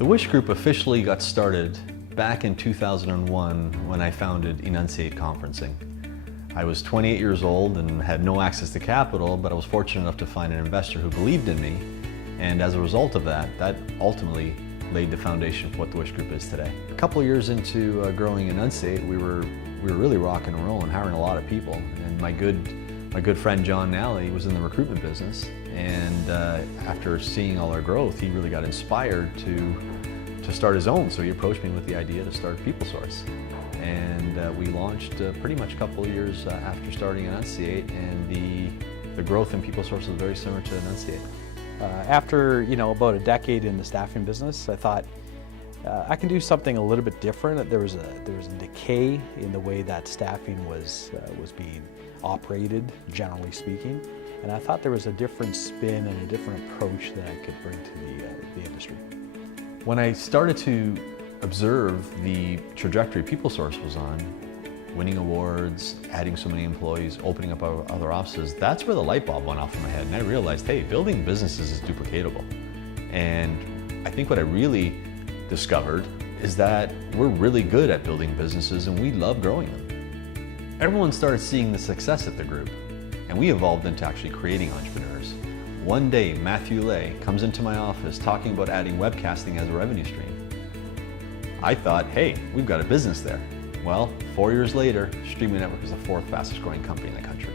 The Wish Group officially got started back in 2001 when I founded Enunciate Conferencing. I was 28 years old and had no access to capital, but I was fortunate enough to find an investor who believed in me, and as a result of that, that ultimately laid the foundation for what the Wish Group is today. A couple of years into growing Enunciate, we were really rocking and rolling, hiring a lot of people, and my good friend John Nally was in the recruitment business, and after seeing all our growth, he really got inspired to start his own. So he approached me with the idea to start PeopleSource, and we launched pretty much a couple of years after starting Enunciate, and the growth in PeopleSource was very similar to Enunciate. After about a decade in the staffing business, I thought I can do something a little bit different. There was a decay in the way that staffing was being operated, generally speaking, and I thought there was a different spin and a different approach that I could bring to the industry. When I started to observe the trajectory PeopleSource was on, winning awards, adding so many employees, opening up other offices, that's where the light bulb went off in my head, and I realized, hey, building businesses is duplicatable. And I think what I really discovered is that we're really good at building businesses and we love growing them. Everyone started seeing the success at the group, and we evolved into actually creating entrepreneurs. One day, Matthew Lay comes into my office talking about adding webcasting as a revenue stream. I thought, hey, we've got a business there. Well, 4 years later, Streaming Network is the 4th fastest growing company in the country.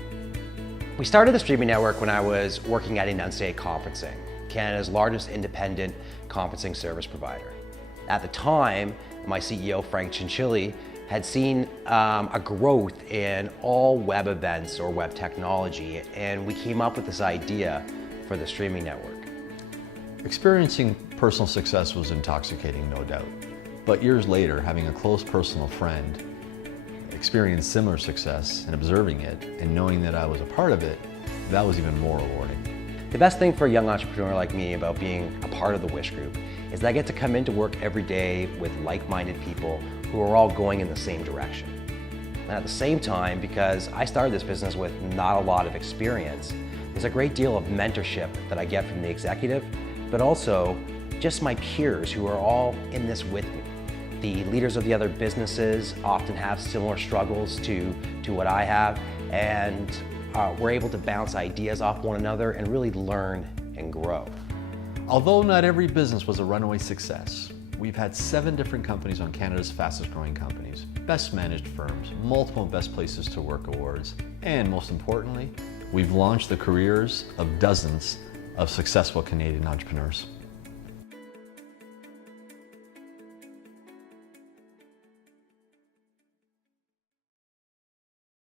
We started the Streaming Network when I was working at Enunciate Conferencing, Canada's largest independent conferencing service provider. At the time, my CEO, Frank Cianciulli, had seen a growth in all web events or web technology, and we came up with this idea for the Streaming Network. Experiencing personal success was intoxicating, no doubt. But years later, having a close personal friend experience similar success and observing it and knowing that I was a part of it, that was even more rewarding. The best thing for a young entrepreneur like me about being a part of the Wish Group is that I get to come into work every day with like-minded people who are all going in the same direction. And at the same time, because I started this business with not a lot of experience, there's a great deal of mentorship that I get from the executive, but also just my peers who are all in this with me. The leaders of the other businesses often have similar struggles to what I have, and we're able to bounce ideas off one another and really learn and grow. Although not every business was a runaway success, we've had 7 different companies on Canada's fastest growing companies, best managed firms, multiple best places to work awards, and most importantly, we've launched the careers of dozens of successful Canadian entrepreneurs.